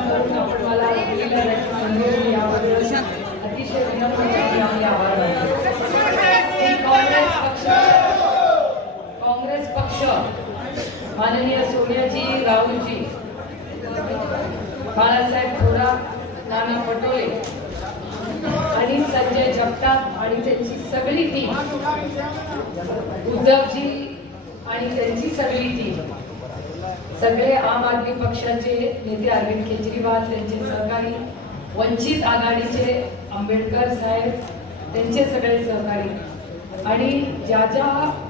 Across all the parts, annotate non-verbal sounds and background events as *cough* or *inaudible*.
करून आपण मला संधी दिली याबद्दल अतिशय विनम्रपणे आम्ही आभार मानतो काँग्रेस पक्ष काँग्रेस पक्ष माननीय सोनियाजी राहुलजी बाळासाहेब थोरात नाना पटोले आणि संजय जगताप आणि त्यांची सगळी टीम उद्धवजी आणि त्यांची सगळी टीम सगळे आम आदमी पक्षाचे नेते अरविंद केजरीवाल त्यांचे सहकारी वंचित आघाडीचे आंबेडकर साहेब त्यांचे सगळे सहकारी. आणि ज्या ज्या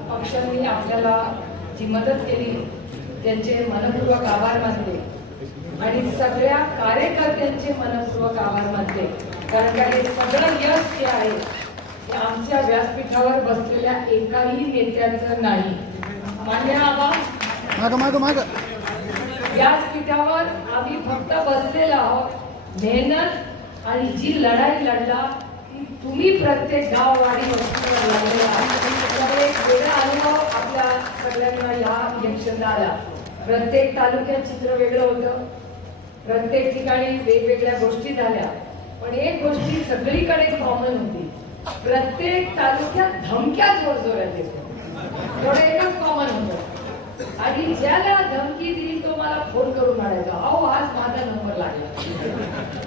पक्षांनी आपल्याला जी मदत केली त्यांचे मनपूर्वक आभार मानले. आणि सगळ्या कार्यकर्त्यांचे मनपूर्वक आभार मानले. कारण का हे सगळं यश जे आहे ते आमच्या व्यासपीठावर बसलेल्या एकाही नेत्याचं नाही. मान्य आबा माग माग माग. व्यासपीठावर आम्ही फक्त बसलेलो आहोत. मेहनत आणि जी लढाई लढला ती तुम्ही प्रत्येक गाववाडी वस्तीवर लढलेला त्यामुळे एक वेगळा अनुभव आपल्या सगळ्यांना या इलेक्शनला आला प्रत्येक तालुक्यात चित्र वेगळं होतं. प्रत्येक ठिकाणी वेगवेगळ्या गोष्टी झाल्या. पण एक गोष्टी सगळीकडे कॉमन होती. प्रत्येक तालुक्यात धमक्या जोर जोरात येतो एवढं एकच कॉमन होतं आणि ज्याला धमकी दिली तो मला फोन करून म्हणायचा अहो आज माझा नंबर लागला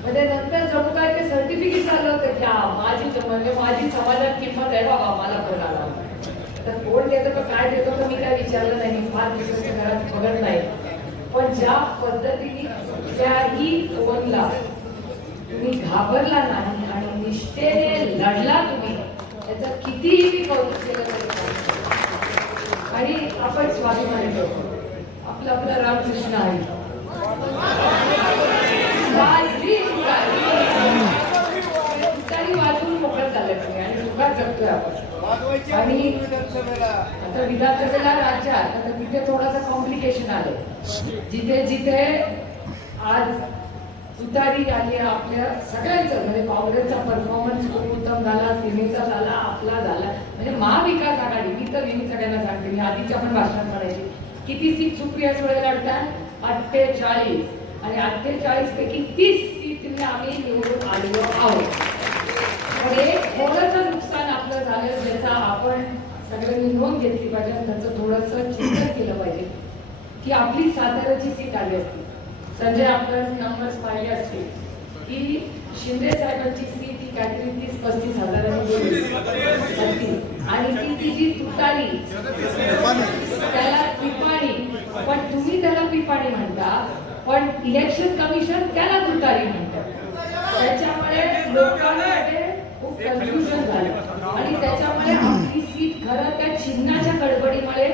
म्हणजे नंतर जणू काय ते सर्टिफिकेट झालं होतं की हा माझी म्हणजे माझी समाजात किंमत आहे बाबा मला फोन आला तर कोण देतो तर काय देतो तर मी काय विचारलं नाही. फार दिवसाच्या घरात बघत नाही. पण ज्या पद्धतीने त्याही फोनला तुम्ही घाबरला नाही आणि निष्ठेने लढला तुम्ही त्याचं कितीही मी कौतुक केलं तरी आणि आपण स्वाभिमानी लोक आपलं आपलं रामकृष्ण आहे वाजली तुतारी. तुतारी वाजवून मोकळं चाललं तुम्ही आणि सुखात जगतोय आपण आणि आता विधानसभेला राज्यात आता तिथे थोडासा कॉम्प्लिकेशन आलं जिथे जिथे आज तुतारी आली आपल्या सगळ्यांचं म्हणजे काँग्रेसचा परफॉर्मन्स खूप उत्तम झाला सेनेचा झाला आपला झाला. म्हणजे महाविकास आघाडी मी तर नेहमी सगळ्यांना सांगते मी आधीच्या पण भाषणात म्हणायची किती सीट सुप्रिया सुळे लढतात? अठ्ठेचाळीस. आणि अठ्ठेचाळीस पैकी तीस सीटने आम्ही निवडून आलेलो आहोत. थोडंसं नुकसान झालं ज्याचा आपण सगळ्यांनी नोंद घेतली पाहिजे आणि त्याचं थोडंसं चिंतन केलं पाहिजे की आपली साताऱ्याची सीट आली असती. संजय आपलं नंबर्स पाहिले असते. की शिंदे साहेबांची सीट ही काहीतरी तीस पस्तीस हजारांनी आणि ती ती जी तुतारी त्याला पिपाणी पण तुम्ही त्याला पिपाणी म्हणता पण इलेक्शन कमिशन त्याला तुतारी म्हणतात. त्याच्यामुळे लोकांमध्ये खूप कन्फ्युजन झालं आणि त्याच्यामुळे आपली सीट खरं त्या चिन्हाच्या गडबडीमुळे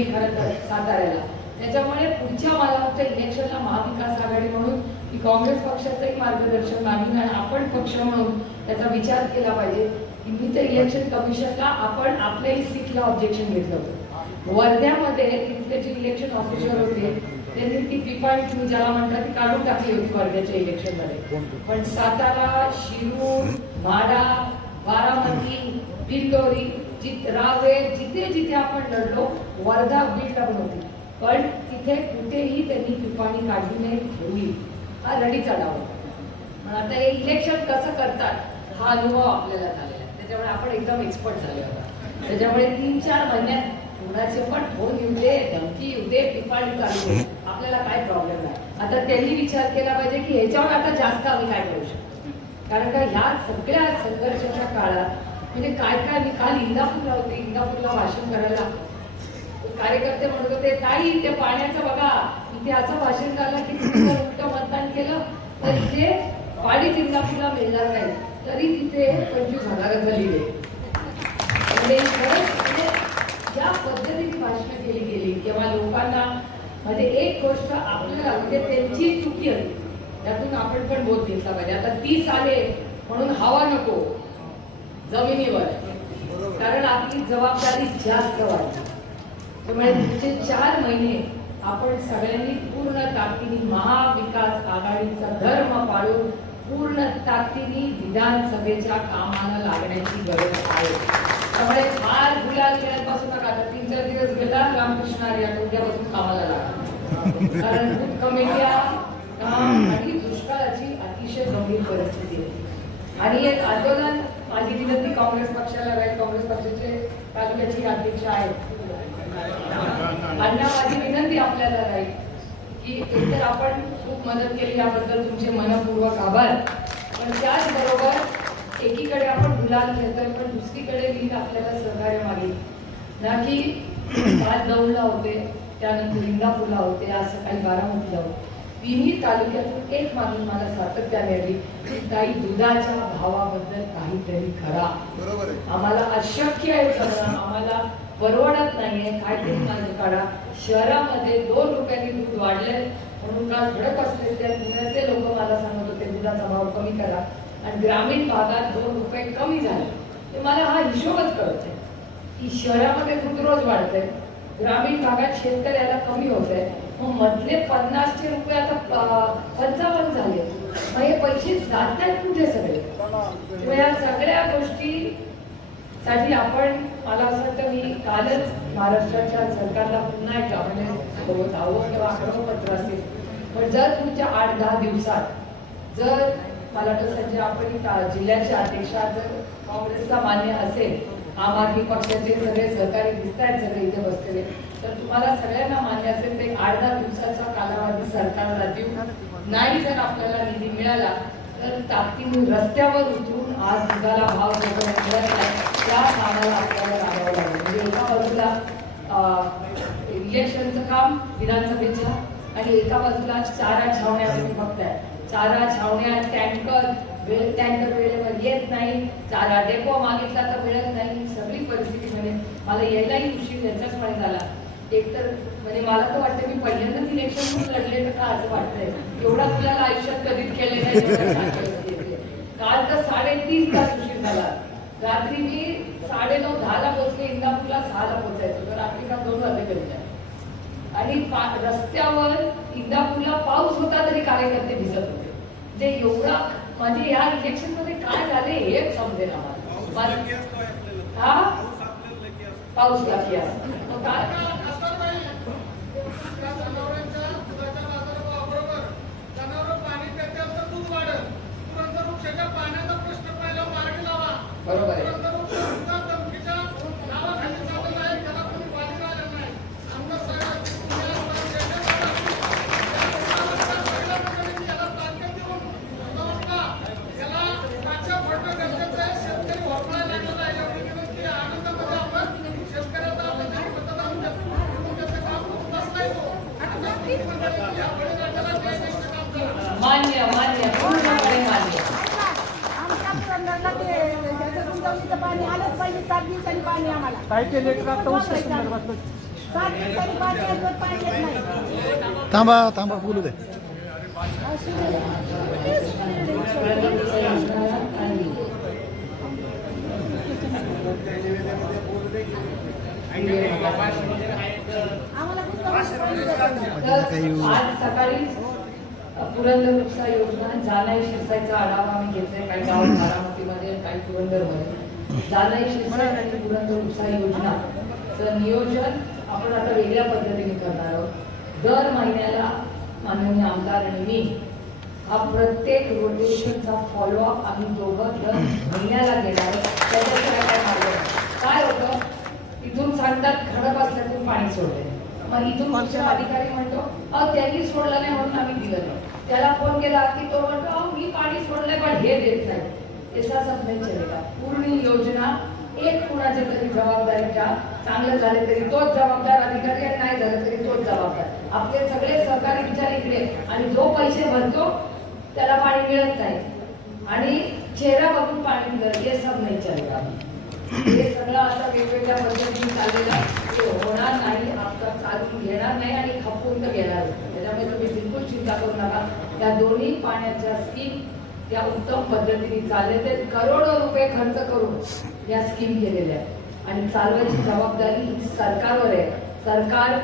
गेली खरं तर साताऱ्याला. त्याच्यामुळे पुढच्या मला वाटतं इलेक्शनला महाविकास आघाडी म्हणून की काँग्रेस पक्षाचंही मार्गदर्शन मागीन आणि आपण पक्ष म्हणून त्याचा विचार केला पाहिजे. की मी तर इलेक्शन कमिशनला आपण आपल्याही सीटला ऑब्जेक्शन घेतलं होतं. वर्ध्यामध्ये तिथले जे इलेक्शन ऑफिसर होते त्यांनी ती पिपाणी तुम्ही ज्याला म्हणता ती काढून टाकली होती वर्ध्याच्या इलेक्शनमध्ये पण सातारा शिरूर माडा बारामती दिंडोरी जित जिथे जिथे आपण लढलो वर्धा बिल्डअप होती पण तिथे कुठेही त्यांनी पिपाणी काढली नाही ठेवली हा लढीचा डाव. पण आता हे इलेक्शन कसं करतात हा अनुभव आपल्याला झालेला आहे. त्याच्यामुळे आपण एकदम एक्सपर्ट झाले होता त्याच्यामुळे तीन चार महिन्यात कुणाचे पण फोन येऊ दे धमकी येऊ दे पिपाणी चालू आपल्याला काय प्रॉब्लेम नाही. आता त्यांनी विचार केला पाहिजे की ह्याच्यावर आता जास्त आम्ही काय करू शकतो? कारण का ह्या सगळ्या संघर्षाच्या काळात म्हणजे काय काय मी काल इंदापूरला होते इंदापूरला भाषण करायला. कार्यकर्ते म्हणत होते ताई ते पाण्याचं बघा इथे असं भाषण झालं की मतदान केलं तर इथे पाणीच इंदापूरला मिळणार नाही. तरी तिथे पंचवीस हजार लिहिले म्हणजे, म्हणजे ज्या पद्धतीने भाषणं केली गेली तेव्हा लोकांना म्हणजे एक गोष्ट आपल्याला म्हणजे त्यांची चुकी होती. त्यातून आपण पण बोध घेतला पाहिजे. आता तीस आले म्हणून हवा नको. जमिनीवर कारण आपली जबाबदारी जास्त वाढली त्यामुळे पुढचे चार महिने आपण सगळ्यांनी पूर्ण ताकदीने महाविकास आघाडीचा धर्म पाळून पूर्ण ताकदीने विधानसभेच्या कामाला लागण्याची गरज आहे. त्यामुळे फार गुलाल खेळत बसू नका. आता तीन चार दिवस गेला रामकृष्ण आर्या उद्यापासून कामाला लागा कारण बूथ आणि दुष्काळाची अतिशय गंभीर परिस्थिती आहे. आणि एक आंदोलन माझी विनंती काँग्रेस पक्षाला राहील काँग्रेस पक्षाचे तालुक्याची अध्यक्ष आहेत. अण्णा माझी विनंती आपल्याला राहील की एकतर आपण खूप मदत केली याबद्दल तुमचे मनपूर्वक आभार. पण त्याचबरोबर एकीकडे आपण गुलाल खेळतोय पण दुसरीकडे मी आपल्याला सहकार्य मागेल. ना की *clears throat* आज दौडला होते त्यानंतर इंदापूरला होते आज सकाळी बारामतीला होते. तिन्ही तालुक्यातून एक मागणी मला सातत्याने आली की ताई दुधाच्या भावाबद्दल काहीतरी करा. बरोबर आम्हाला अशक्य आहे करणं आम्हाला परवडत नाहीये काहीतरी मार्ग काढा. शहरामध्ये दोन रुपयांनी दूध वाढले म्हणून का धडक असलेले पुण्याचे लोक मला सांगत होते दुधाचा भाव कमी करा. आणि ग्रामीण भागात दोन रुपये कमी झाले. ते मला हा हिशोबच कळत आहे की शहरामध्ये दूध रोज वाढतंय ग्रामीण भागात शेतकऱ्याला कमी होत आहे मग मधले पन्नासचे रुपये आता पंचावन्न झाले. मग हे पैसे जात आहेत कुठे सगळे? या सगळ्या गोष्टी साठी आपण मला असं वाटतं मी कालच महाराष्ट्राच्या सरकारला पुन्हा एक म्हणजे किंवा पत्र असेल. पण जर तुमच्या आठ दहा दिवसात जर मला वाटतं आपण जिल्ह्याच्या अध्यक्षा जर काँग्रेसला मान्य असेल आम आदमी पक्षाचे सगळे सहकारी दिसत आहेत सगळे इथे बसलेले तर तुम्हाला सगळ्यांना मान्य असेल ते आठ दहा दिवसाचा कालावधी सरकारला देऊ नाही जर आपल्याला निधी मिळाला तर ताकदीने रस्त्यावर उतरून आज दुधाला भाव त्या कामाला आपल्याला राहावं लागेल. म्हणजे एका बाजूला इलेक्शनचं काम विधानसभेच्या आणि एका बाजूला चारा छावण्या बघताय. चारा छावण्या टँकर वेळ टँकर वेळेवर येत नाही. चारा डेपो मागितला तर मिळत नाही. सगळी परिस्थिती म्हणे मला यायलाही उशीर याच्याचमुळे झाला. एकतर म्हणजे मला तर वाटतं मी पहिल्यांदाच इलेक्शन लढले तर का असं वाटतंय? एवढा आपल्याला आयुष्यात कधीच केले नाही. काल तर साडेतीन तास उशीर झाला. रात्री मी साडेनऊ दहाला पोहोचले इंदापूरला सहाला पोहोचायचो तर रात्री का दोन घरी आणि रस्त्यावर इंदापूरला पाऊस होता तरी कार्यकर्ते भिजत होते. म्हणजे एवढा म्हणजे या इलेक्शनमध्ये काय झाले हेच समजेल आम्हाला हा? पाऊस बाकी असतो. बरोबर आहे मान्य मान्य पूर्णपणे मान्य आमच्या पुरंदरला ते त्याचं गुंतवणुकीचं पाणी आलंच पाहिजे पाणी आम्हाला. काय केले का आता उशीर संदर्भात सात दिवसांनी पाणी आलं पाणी येत नाही. थांबा थांबा बोलू दे. अशी आम्हाला पाणी आज पुरंदर उपसा योजना जानाई शिरसाईचा आढावा आम्ही घेतलाय काही गाव बारामतीमध्ये काही पुरंदरमध्ये. जानाई पुरंदर उपसा योजनाचं नियोजन आपण आता वेगळ्या पद्धतीने करणार आहोत. दर महिन्याला माननीय आमदार आणि मी हा प्रत्येक रोटेशनचा फॉलोअप आम्ही दोघं दर महिन्याला घेणार आहोत. त्याच्याशिवाय काय मार्ग काय होतं? इथून सांगतात खडक असल्यातून पाणी सोडले. मग इथून पुढचा अधिकारी म्हणतो अहो त्यांनी सोडलं नाही म्हणून आम्ही दिलं नाही. त्याला फोन केला की तो म्हणतो मी पाणी सोडलंय पण हे देत नाही. ऐसा सब नाही चलेगा पूर्ण योजना एक कुणाच्या तरी जबाबदारीच्या चांगलं झाले तरी तोच जबाबदार अधिकारी आणि नाही झालं तरी तोच जबाबदार. आपले सगळे सहकारी विचार इकडे आणि जो पैसे भरतो त्याला पाणी मिळत नाही. आणि चेहरा बघून पाणी मिळत हे सब नाही चलेगा हे सगळं आता वेगवेगळ्या पद्धतीने चाललेलं आहे. ते होणार नाही. आपला चालून घेणार नाही आणि खपून तर घेणार त्याच्यामुळे तुम्ही बिलकुल चिंता करू नका. त्या दोन्ही पाण्याच्या स्कीम त्या उत्तम पद्धतीने चालले ते करोडो रुपये खर्च करून या स्कीम केलेल्या आहेत. आणि चालवायची जबाबदारी ही सरकारवर आहे. सरकार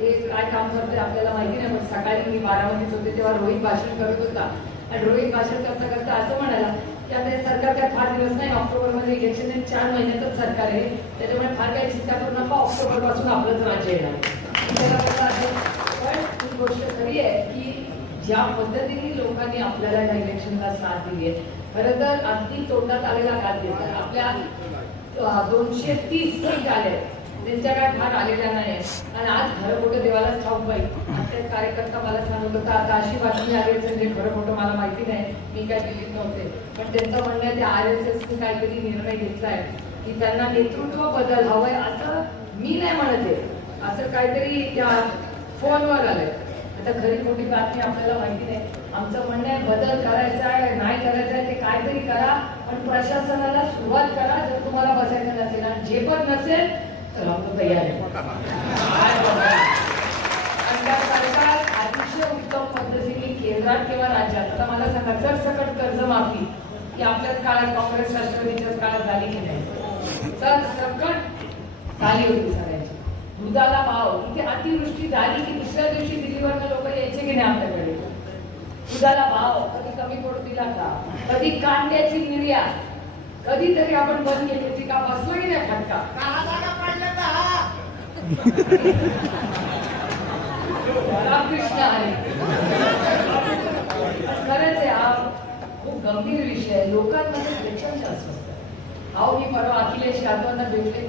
हे काय काम करते आपल्याला माहिती नाही पण सकाळी मी बारामतीत होते तेव्हा रोहित भाषण करत होता. आणि रोहित भाषण करता करता असं म्हणाला की आता सरकार काय फार दिवस नाही ऑक्टोबरमध्ये इलेक्शन आहे चार महिन्यातच सरकार आहे. त्याच्यामुळे फार काही चिंता करू नका ऑक्टोबरपासून आपलंच राज्य येणार पण कसं गोष्ट पण आहे गोष्ट ज्या पद्धतीने लोकांनी आपल्याला या इलेक्शनला साथ दिली आहे खरं तर अगदी तोंडात आलेला काल देतात आपल्या दोनशे तीस सीट आले त्यांच्याकडे फार आलेल्या नाही आणि आज खरं खोटं देवालाच ठाऊक बाई. आमच्या कार्यकर्ता मला सांगत होता आता अशी बातमी आली असेल जे खरं खोटं मला माहिती नाही. मी काय दिली नव्हते. पण त्यांचं म्हणणं आहे ते आर एस एसने काहीतरी निर्णय घेतलाय. की त्यांना नेतृत्व बदल हवंय असं मी नाही म्हणत आहे. असं काहीतरी त्या फोनवर आलंय. आता खरी खोटी बातमी आपल्याला माहिती नाही. आमचं म्हणणं आहे बदल करायचा आहे नाही करायचा आहे ते काहीतरी करा. पण प्रशासनाला सुरुवात करा जर तुम्हाला बसायचं नसेल आणि जे पण नसेल तर आपण तयार सरकार अतिशय उत्तम पद्धतीने केंद्रात किंवा राज्यात आता मला सांगा जर सकट कर्जमाफी ही आपल्याच काळात काँग्रेस राष्ट्रवादीच्याच काळात झाली की नाही? तर सकट झाली होती सर. दुधाला भाव इथे अतिवृष्टी झाली की दुसऱ्या दिवशी दिल्लीवरनं लोक यायचे की नाही आपल्याकडे? दुधाला भाव कधी कमी पडू दिला का कधी कांद्याची निर्यात. कधीतरी आपण बंद केली होती का? बसला की नाही फटका. रामकृष्ण हरी खरंच आहे हा खूप गंभीर विषय आहे. लोकांमध्ये प्रचंड अस्वस्थ आहे. अहो मी परवा अखिलेश यादवांना भेटले.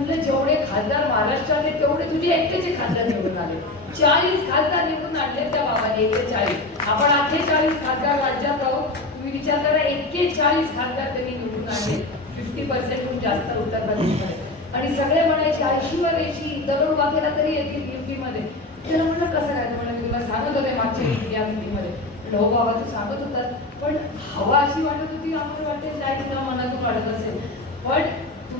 म्हणलं जेवढे खासदार महाराष्ट्रातले तेवढे तुझे एकट्याचे खासदार निवडून आले. चाळीस खासदार निवडून आणले त्या बाबाने एक्केचाळीस आपण अठ्ठेचाळीस खासदार राज्यात आहोत. तुम्ही विचार करा एक्केचाळीस खासदार त्यांनी निवडून आणले. फिफ्टी पर्सेंटहून जास्त उत्तर प्रदेशमध्ये आणि सगळे म्हणायचे ऐंशी वर ऐंशी दररोज वाकेला तरी येतील युपीमध्ये त्याला म्हणलं कसं काय म्हणलं तुला सांगत होते मागच्या इंडिया या मीटिंगमध्ये हो बाबा तू सांगत होतास. पण हवा अशी वाटत होती आम्हाला वाटते काय तुला मनातून वाटत असेल. पण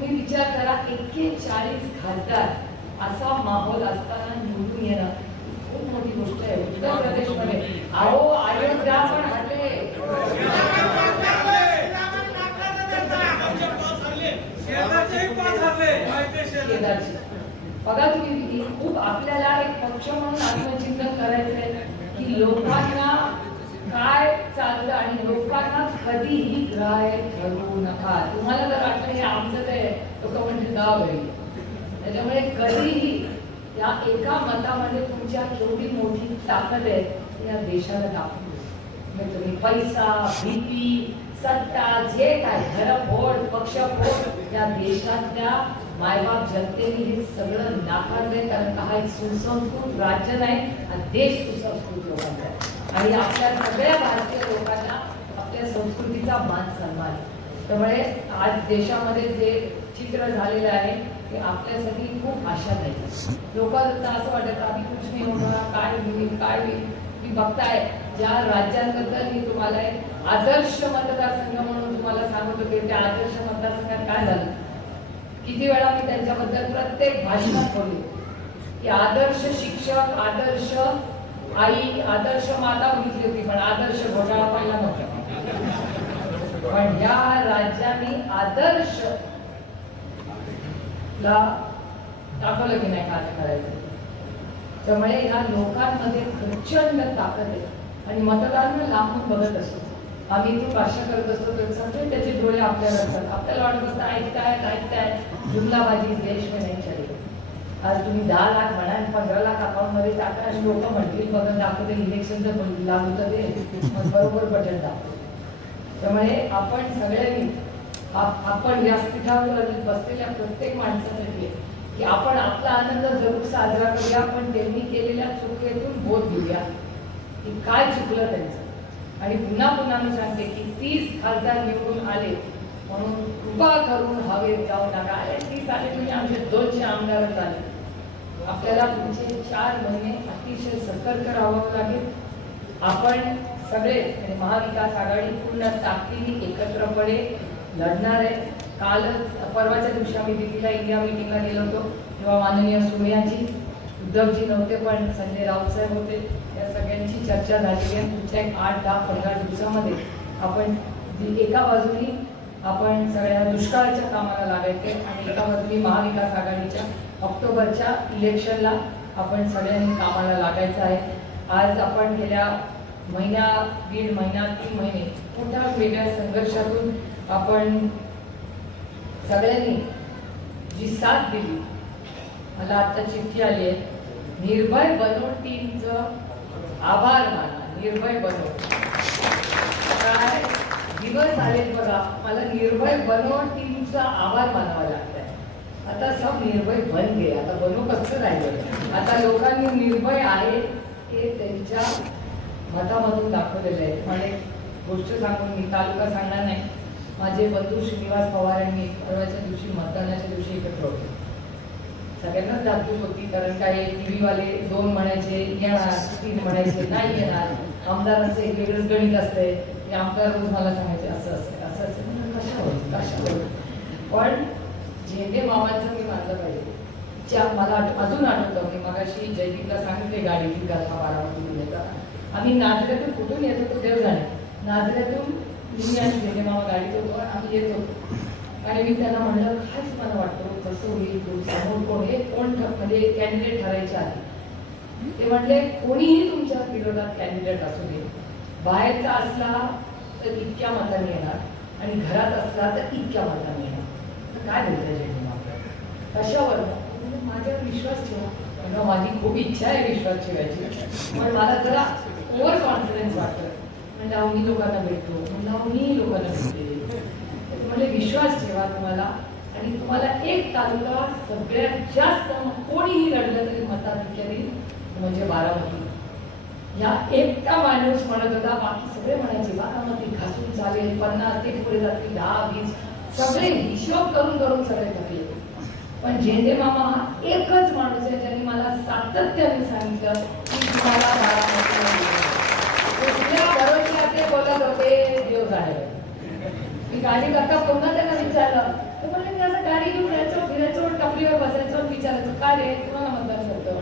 तुम्ही विचार करा एक्केचाळीस खासदार असा माहोल असताना निवडून येणं खूप मोठी गोष्ट आहे. उत्तर प्रदेशमध्ये. अहो अयोध्या पण हरले. बघा तुम्ही किती खूप आपल्याला एक पक्ष म्हणून आत्मचिंतन करायचंय की लोकांना काय चाललं आणि लोकांना कधीही ग्राह्य ठरवू नका. तुम्हाला जर वाटलं हे आमचं ते म्हणजे गाव आहे त्याच्यामुळे कधीही या एका मतामध्ये तुमच्या केवढी मोठी ताकद आहे या देशाला दाखवू. म्हणजे तुम्ही पैसा भीती सत्ता जे काय घरफोड पक्षफोड या देशातल्या मायबाप जनतेने हे सगळं नाकारलंय. कारण का हा एक सुसंस्कृत राज्य नाही आणि देश सुसंस्कृत लोकांचा आहे. आणि आपल्या सगळ्या भारतीय लोकांना आपल्या संस्कृतीचा मान सन्मान आहे. त्यामुळे आज देशामध्ये जे चित्र झालेलं आहे ते आपल्यासाठी खूप आशादायी लोकांना असं वाटत आम्ही कुछ नाही होणार काय होईल काय होईल? तुम्ही बघताय ज्या राज्यांबद्दल मी तुम्हाला एक आदर्श मतदारसंघ म्हणून तुम्हाला सांगत होते त्या आदर्श मतदारसंघात काय झालं? किती वेळा मी त्यांच्याबद्दल प्रत्येक भाषणात बोलले की आदर्श शिक्षक आदर्श आई आदर्श माता बघितली होती पण आदर्श घोटाळा पाहिला नव्हता. पण या राज्याने आदर्श ला दाखवलं की नाही काय करायचं? त्यामुळे या लोकांमध्ये प्रचंड ताकद आहे. आणि मतदारांना लांबून बघत असतो. आम्ही इथे भाषा करत असतो तर सगळे त्याचे डोळे आपल्याला असतात आपल्याला वाटत असतं ऐकतायत ऐकताय जुमलाबाजी देश में नाही चलेगा आज तुम्ही दहा लाख म्हणा पंधरा लाख अकाउंटमध्ये टाका आणि लोक म्हणतील बघा दाखवते इलेक्शनचं लागू तर ते मग बरोबर बटन दाखवते. त्यामुळे आपण सगळ्यांनी आपण व्यासपीठावर बसलेल्या प्रत्येक माणसासाठी की आपण आपला आनंद जरूर साजरा करूया पण त्यांनी केलेल्या चुकीतून बोध घेऊया. की काय चुकलं त्यांचं? आणि पुन्हा पुन्हा मी सांगते की तीस खासदार निवडून आले म्हणून कृपा करून हवे जाऊ नका. आले तीस आले म्हणजे आमचे दोनशे आमदार झाले. आपल्याला पुढचे चार महिने अतिशय सतर्क राहावं लागेल. आपण सगळे महाविकास आघाडी पूर्ण ताकदीने एकत्रपणे लढणार. आहे कालच परवाच्या दिवशी आम्ही दिल्लीला इंडिया मिटिंगला गेलो होतो. तेव्हा माननीय सोनियाजी उद्धवजी नव्हते पण संजय राऊतसाहेब होते. या सगळ्यांची चर्चा झालेली आहे. पुढच्या एक आठ दहा पंधरा दिवसामध्ये आपण एका बाजूनी आपण सगळ्या दुष्काळाच्या कामाला लागायचे आणि एका बाजूनी महाविकास आघाडीच्या ऑक्टोबरच्या इलेक्शनला आपण सगळ्यांनी कामाला लागायचं आहे. आज आपण गेल्या महिन्या दीड महिना तीन महिने मोठ्या वेगळ्या संघर्षातून आपण सगळ्यांनी जी साथ दिली मला आता चिठ्ठी आली आहे. निर्भय बनवून टीमचं आभार माना निर्भय बनव काय दिवस आलेत बघा मला निर्भय बनव टीमचा आभार मानावा लागलाय आता सब निर्भय बन गे आता बनव कसं राहिलं? आता लोकांनी निर्भय आहे हे त्यांच्या मतामधून दाखवलेलं आहे. मला एक गोष्ट सांगून मी तालुका सांगणार नाही. माझे बंधू श्रीनिवास पवार यांनी परवाच्या दिवशी मतदानाच्या दिवशी एकत्र होते. सगळ्यांनाच धाकधूक होती कारण काय टी व्हीवाले दोन म्हणायचे येणार तीन म्हणायचे नाही येणार. आमदारांचं एक वेगळंच गणित असतंय की आमदार रोज मला सांगायचे असं असं असं असं म्हणलं, कशावर? कशावर? पण झेंडे मामांचं मी मानलं पाहिजे. ज्या मला अजून आठवतं मी मगाशी जयदीपला सांगितले गाडीची गाथा बारामती येतात आम्ही नाजऱ्यातून कुठून येत होतो देव जाणे नाजऱ्यातून मी आणि झेंडे मामा गाडीत होतो आम्ही येत होतो. आणि मी त्यांना म्हणलं कायच मला वाटतं कसं होईल समोर कोण हे कोण म्हणजे कॅन्डिडेट ठरायचे आधी. ते म्हटले कोणीही तुमच्या विरोधात कॅन्डिडेट असू दे. बाहेरचा असला तर इतक्या मतांनी येणार आणि घरात असला तर इतक्या मतांनी येणार. तर काय बोलतंय जेवण कशावर? म्हणजे माझ्यावर विश्वास ठेवा. माझी खूप इच्छा आहे विश्वास ठेवायची. पण मला जरा ओव्हर कॉन्फिडन्स वाटतं. म्हणजे अहो मी लोकांना भेटतो. म्हणजे अहो मी लोकांना भेटते. म्हणजे विश्वास ठेवा तुम्हाला. आणि तुम्हाला एक तालुका सगळ्यात जास्त कोणीही लढलं तरी मताधिक्य देईल म्हणजे बारामती. या एकटा माणूस म्हणत होता बाकी सगळे म्हणायचे बारामती घासून चालेल पन्नास ते पुढे जातील दहा वीस. सगळे हिशोब करून करून सगळे थकले. पण झेंडे मामा हा एकच माणूस आहे ज्यांनी मला सातत्याने सांगितलं की तुम्हाला बारामती येऊ. कुठल्या भरोश्यात ते बोलत होते देव जाणे मी गाडी करता पुन्हा त्यांना विचारलं. तर म्हणजे मी असं गाडी घेऊन जायचो फिरायचो टपरीवर बसायचो आणि विचारायचो काय रे तुम्हाला मतदान होतं.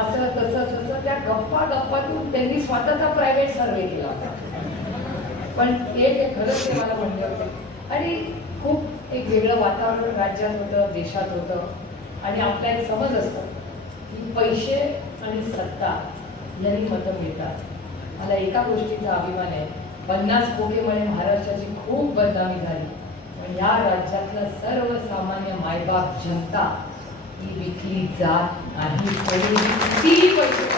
असं तसं तसं त्या गप्पा गप्पातून त्यांनी स्वतःचा प्रायव्हेट सर्वे केला होता. पण ते ते खरंच ते मला म्हणले होते. आणि खूप एक वेगळं वातावरण राज्यात होतं देशात होतं. आणि आपल्या एक समज असतो की पैसे आणि सत्ता यांनी मतं मिळतात. मला एका गोष्टीचा अभिमान आहे. पन्नास कोटीमुळे महाराष्ट्राची खूप बदनामी झाली. पण या राज्यातला सर्वसामान्य मायबाप जनता ही विकली जात नाही. तरी कितीही पैसे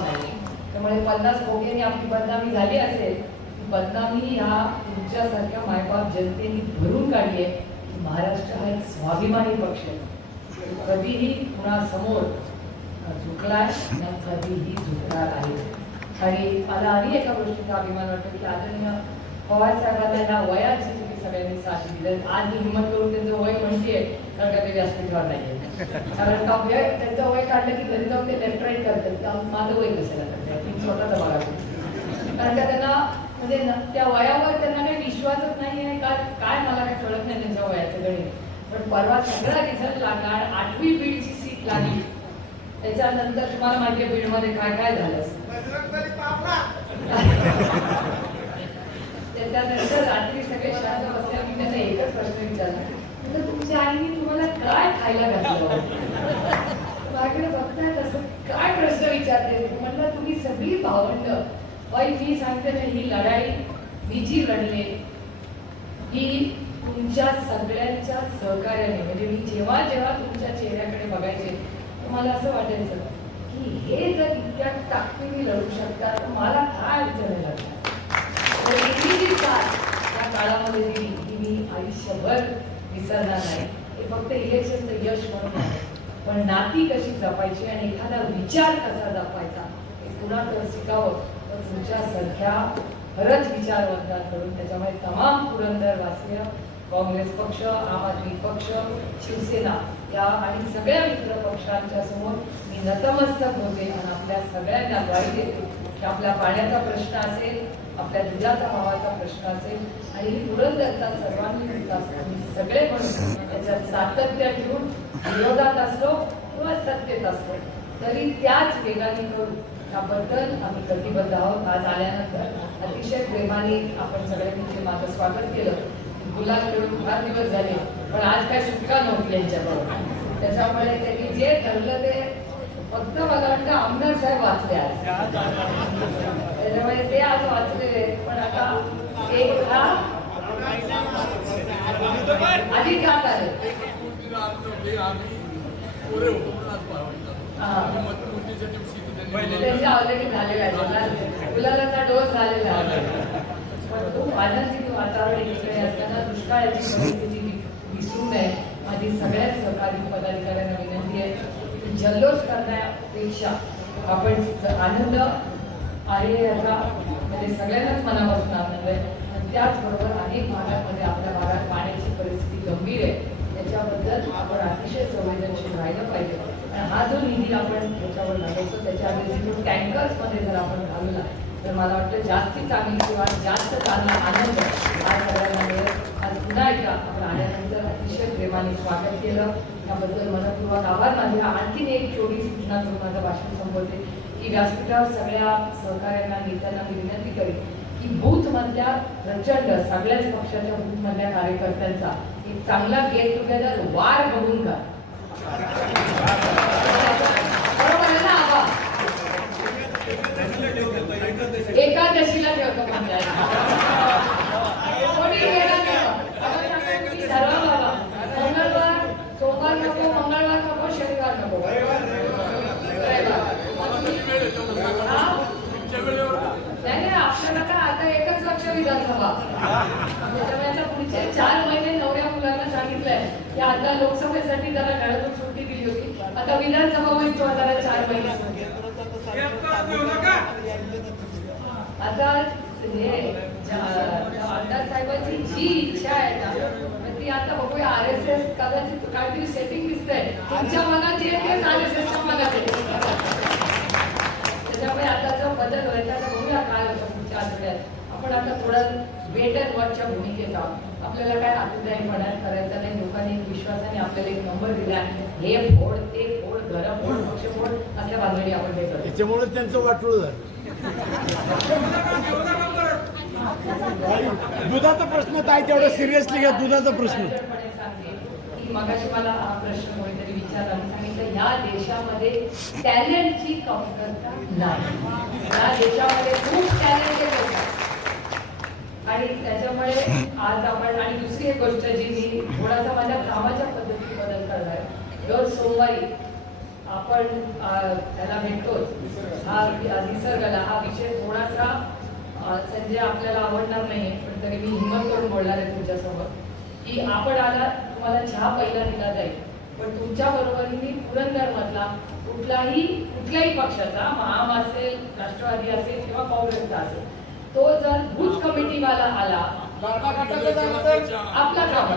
नाही. त्यामुळे पन्नास कोटींनी आपली बदनामी झाली असेल बदनामी ह्या तुमच्यासारख्या मायबाप जनतेने भरून काढली आहे. महाराष्ट्र हा एक स्वाभिमानी पक्ष आहे. कधीही कुणासमोर झुकलाय न कधीही झुकणार आहे. आणि मला आणि एका गोष्टीचा अभिमान वाटतो की आदरणीय पवार साहेबांना ह्या वयाची तुम्ही सगळ्यांनी साथ दिली. आज मी हिंमत करून त्यांचं वय म्हणते कारण का ते व्यासपीठावर नाही कारण का वय त्यांचं वय काढलं की घरी जाऊन ते लेफ्ट राईट करतात. माझं वय कशाला करतात मी स्वतःच बघा. कारण का त्यांना म्हणजे त्या वयावर त्यांना काही विश्वासच नाही आहे. का काय मला काही कळत नाही त्यांच्या वयाचं गणित. पण परवा सगळा रिझल्ट लागला आणि आठवी बीडची सीट लागली. त्याच्यानंतर तुम्हाला माहिती आहे बीडमध्ये काय काय झालं? *laughs* त्याच्यानंतर रात्री सगळे शांत बसल्या मी त्यांना एकच प्रश्न विचारला. तुमच्या आईने तुम्हाला काय खायला घातलं? माझ्याकडे बघताय तसं काय प्रश्न विचारते म्हटलं तुम्ही सगळी भावंड. बाई मी सांगते ना ही लढाई मी जी लढले ही तुमच्या सगळ्यांच्या सहकार्याने. म्हणजे मी जेव्हा जेव्हा तुमच्या चेहऱ्याकडे बघायचे मला असं वाटायचं की हे जर इतक्या ताकदीने लढू शकतात तर मला काय अडचणी लागतात जी साथ त्या काळामध्ये दिली की मी आयुष्यभर विसरणार नाही. हे फक्त इलेक्शनचं यश म्हणून पण नाती कशी जपायची आणि एखादा विचार कसा जपायचा हे पुन्हा तर शिकावं. तर तुमच्यासारख्या खरंच विचारवंतांकडून त्याच्यामुळे तमाम पुरंदर वासीय काँग्रेस पक्ष आम आदमी पक्ष शिवसेना या आणि सगळ्या मित्र पक्षांच्या समोर मी नतमस्तक होते आणि आपल्या सगळ्यांना ग्वाही देते की आपल्या पाण्याचा प्रश्न असेल आपल्या दुधाचा भावाचा प्रश्न असेल आणि पुरंदरचा सर्वांगीण विकास आम्ही सगळे म्हणून त्याच्यात सातत्य ठेवून विरोधात असलो किंवा सत्तेत असलो तरी त्याच वेगाने करून त्याबद्दल आम्ही कटिबद्ध आहोत. आज आल्यानंतर अतिशय प्रेमाने आपण सगळ्यांनी माझं स्वागत केलं गुलाब खेळून फार दिवस झाले. पण आज काय सुटका नव्हती यांच्याबरोबर त्याच्यामुळे त्यांनी जे ठरलं ते फक्त मला वाटतं आमदार साहेब वाचले आज. त्याच्यामुळे ते आज वाचलेले पण आता एक हा आधी का आले त्यांच्या ऑलरेडी झालेला आहे गुलाल- गुलालाचा डोस झालेला आहे. पण खूप आनंदित वातावरण इकडे असताना दुष्काळाची परिस्थिती वि- नये माझी सगळ्याच सहकारी पदाधिकाऱ्यांना विनंती आहे जल्लोष करण्यापेक्षा आपण आनंद आहे याचा म्हणजे सगळ्यांनाच मनापासून आनंद आहे. आणि त्याचबरोबर अनेक भागांमध्ये आपल्या भागात पाण्याची परिस्थिती गंभीर आहे. त्याच्याबद्दल आपण अतिशय संवेदनशील राहिलं पाहिजे. आणि हा जो निधी आपण त्याच्यावर लागायचो त्याच्या व्यतिरिक्त टँकर्समध्ये जर आपण घालला तर मला वाटतं जास्ती चांगली किंवा जास्त चांगला आनंद आज सगळ्यांना मिळेल. आज पुन्हा एकदा आपण आनंद अतिशय प्रेमाने स्वागत केलं. त्याबद्दल मनपूर्वक आभार माझे आणखीन एक छोटी सूचना करून माझं भाषण संपवते की व्यासपीठावर सगळ्या सहकार्यांना नेत्यांना मी विनंती करेन की बूथमधल्या प्रचंड सगळ्याच पक्षाच्या बूथमधल्या कार्यकर्त्यांचा एक चांगला गेट टुगेदर वार बघून का एकादशीला ठेवतो पंचायत कोणी गेला नाही. आपण सांगतो की ठरवा बाबा मंगळवार सोमवार नको मंगळवार नको शनिवार नको रविवार. हा? नाही नाही आपल्याला काय आता एकच लक्ष विधानसभा. त्याच्यामुळे आता पुढचे चार महिने नवऱ्या मुलांना सांगितलंय की आता लोकसभेसाठी त्याला घरातून सुट्टी दिली होती. आता विधानसभा होईल तो जरा चार महिने आता हे आमदार साहेबांची जी इच्छा आहे ना ती आता बघूया. आर एस एस कदाचित काहीतरी सेटिंग दिसतंय. तुमच्या मनात जे तेच आर एस एसच्या मनात आहे त्याच्यामुळे आता जो बदल व्हायचा आता बघूया काय होतं पुढच्या आठवड्यात. आपण आता थोडं वेट अँड वॉचच्या भूमिकेत आहोत. आपल्याला काय आठवड्याही मनात करायचं नाही लोकांनी एक विश्वासाने आपल्याला एक नंबर दिला हे फोड ते फोड घर फोड पक्ष फोड असल्या बाजूने आपण हे करतो. त्याच्यामुळे त्यांचं वाटोळ झालं. दुधाचा प्रश्न काय तेवढं सिरियसली घ्या दुधाचा प्रश्न. मगाशी मला हा प्रश्न कोणीतरी विचारला सांगितलं या देशामध्ये टॅलेंटची कमतरता नाही. या देशामध्ये खूप टॅलेंटेड लोक आणि त्याच्यामुळे आज आपण आणि दुसरी एक गोष्ट जी मी थोडासा माझ्या कामाच्या पद्धतीत बदल करणार रोज सोमवारी आपण त्याला भेटतोच हा निसर्गाला हा विषय थोडासा संजय आपल्याला आवडणार नाही पण तरी मी हिंमत करून बोलणार आहे तुमच्यासोबत की आपण आला तुम्हाला चहा पहिला दिला जाईल. पण तुमच्या बरोबरीने पुरंदर मधला कुठलाही कुठल्याही पक्षाचा महाम असेल राष्ट्रवादी असेल किंवा काँग्रेसचा असेल तो जर बूथ कमिटीवाला आला आपला काम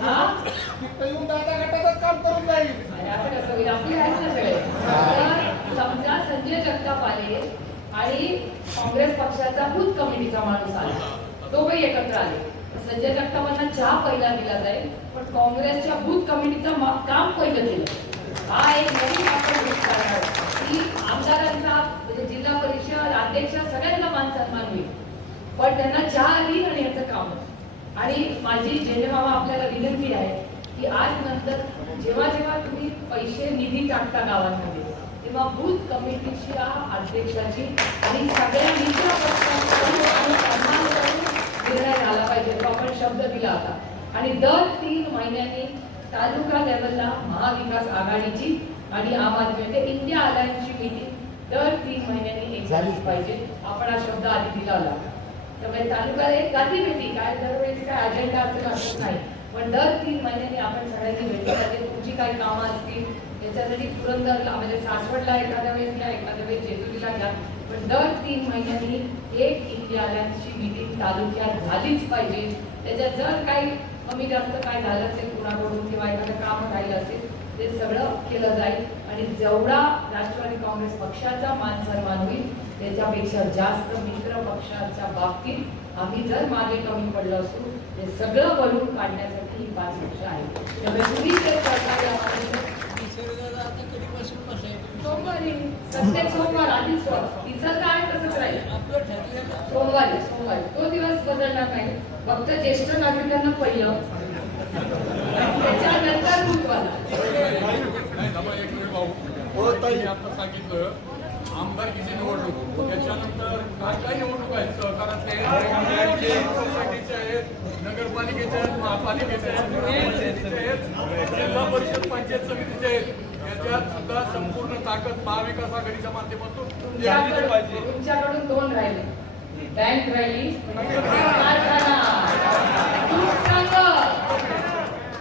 हा अरे असं कसं होईल? आपले आहेत ना सगळे. तर समजा संजय जगताप आले आणि काँग्रेस पक्षाचा बूथ कमिटीचा माणूस आला. दोघंही एकत्र आले. तर संजय जगतापांना चहा पहिला दिला जाईल पण काँग्रेसच्या बूथ कमिटीचं काम पहिलं केलं. हा एक नवीन आपण की आमदारांचा म्हणजे जिल्हा परिषद अध्यक्ष सगळ्यांचा मान सन्मान होईल. पण त्यांना चहा आली आणि याचं काम आणि माझी जेणे मामा आपल्याला विनंती आहे की आज नंतर जेव्हा जेव्हा तुम्ही पैसे निधी टाकता गावांमध्ये तेव्हा बूथ कमिटीच्या अध्यक्षाची आणि सगळ्या मित्र निर्णय झाला पाहिजे तो आपण शब्द दिला होता. आणि दर तीन महिन्यांनी तालुका लेवलला महाविकास आघाडीची आणि आम आदमी म्हणजे इंडिया अलायन्सची मीटिंग दर तीन महिन्यांनी एक झालीच पाहिजे आपण हा शब्द आधी दिला होता. त्यामुळे तालुका एक गाठी भेटी काय दरवेळेस काय अजेंडा असेल असं नाही. पण दर तीन महिन्यांनी आपण सगळ्यांनी भेटलं पाहिजे तुमची काही कामं असतील त्याच्यासाठी पुरंदरला म्हणजे सासवडला एखाद्या वेळेस घ्या एखाद्या वेळेस जेजुरीला घ्या. दर तीन महिन्यांनी एक इंडिया अलायन्सची मीटिंग तालुक्यात झालीच पाहिजे. त्याच्यात जर काही कमी जास्त काय झालं असेल कुणाकडून किंवा एखादं काम राहिलं असेल ते सगळं केलं जाईल. आणि जेवढा राष्ट्रवादी काँग्रेस पक्षाचा मान सन्मान होईल त्याच्यापेक्षा जास्त मित्र पक्षाच्या बाबतीत आम्ही जर मागे कमी पडलो असू ते सगळं भरून काढण्यासाठी ही पाच वर्ष आहे त्यामुळे तुम्ही ते आम्हाला सोमवारी. प्रत्येक सोमवार आधीच काय सोमवारी सोमवारी. तो दिवस बदलणार नाही. फक्त ज्येष्ठ नागरिकांना पहिलं. त्याच्यानंतर बुधवार हो, आता सांगितलं आमदारकीची निवडणूक. त्याच्यानंतर काय काय निवडणूक आहेत सहकाराचे आहेत, सोसायटीचे आहेत नगरपालिकेचे आहेत महापालिकेचे आहेत ग्रामपंचायतीचे आहेत जिल्हा परिषद पंचायत समितीचे आहेत. त्याच्यात सुद्धा संपूर्ण ताकद महाविकास आघाडीच्या माध्यमातून तुमच्याकडून पाहिजे. तुमच्याकडून दोन राहिले. बँक राहिली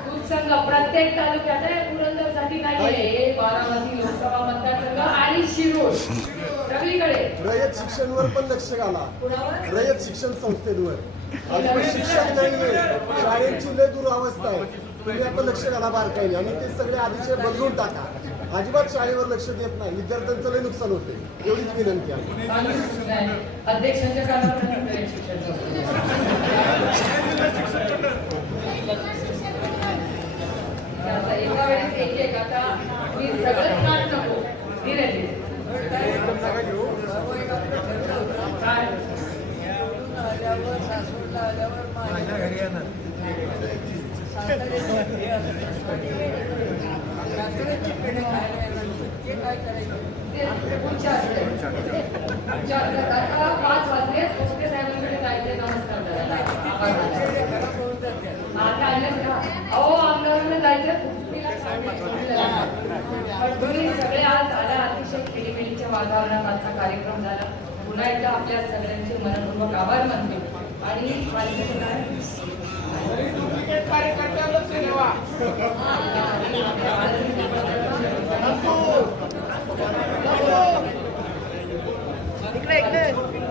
दूध संघ प्रत्येक तालुक्यात आहे पुरंदरसाठी नाहीये. हे बारामती लोकसभा मतदारसंघ आणि शिरूर. सगळीकडे. रयत शिक्षणवर पण लक्ष घाला. रयत शिक्षण संस्थेवर. शिक्षण नाहीये. शाळेची लय दुरावस्था आहे. तुम्ही आता लक्ष घाला बारकाईने आणि ते सगळे आधीचे बदलून टाका अजिबात शाळेवर लक्ष देत नाही विद्यार्थ्यांचं लय नुकसान होते एवढीच विनंती आहे चांगली नाही. अध्यक्षांच्या कानापर्यंत रयत शिक्षण संस्था. आता एका वेळेस एक एक आता मी सगळं काढ नको धीरे धीरे काय? ते पुढच्या हप्त्यात. पाच वाजले साहेबांकडे जायचे नमस्कार अहो आमदारांना जायचं तुम्ही सगळे आज आल्या अतिशय खेळीमेळीच्या वातावरणात आजचा कार्यक्रम झाला पुन्हा एकदा आपल्या सगळ्यांचे मनपूर्वक आभार मानतो आणि पाहिजे काय?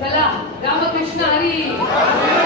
चला. रामकृष्ण हरी.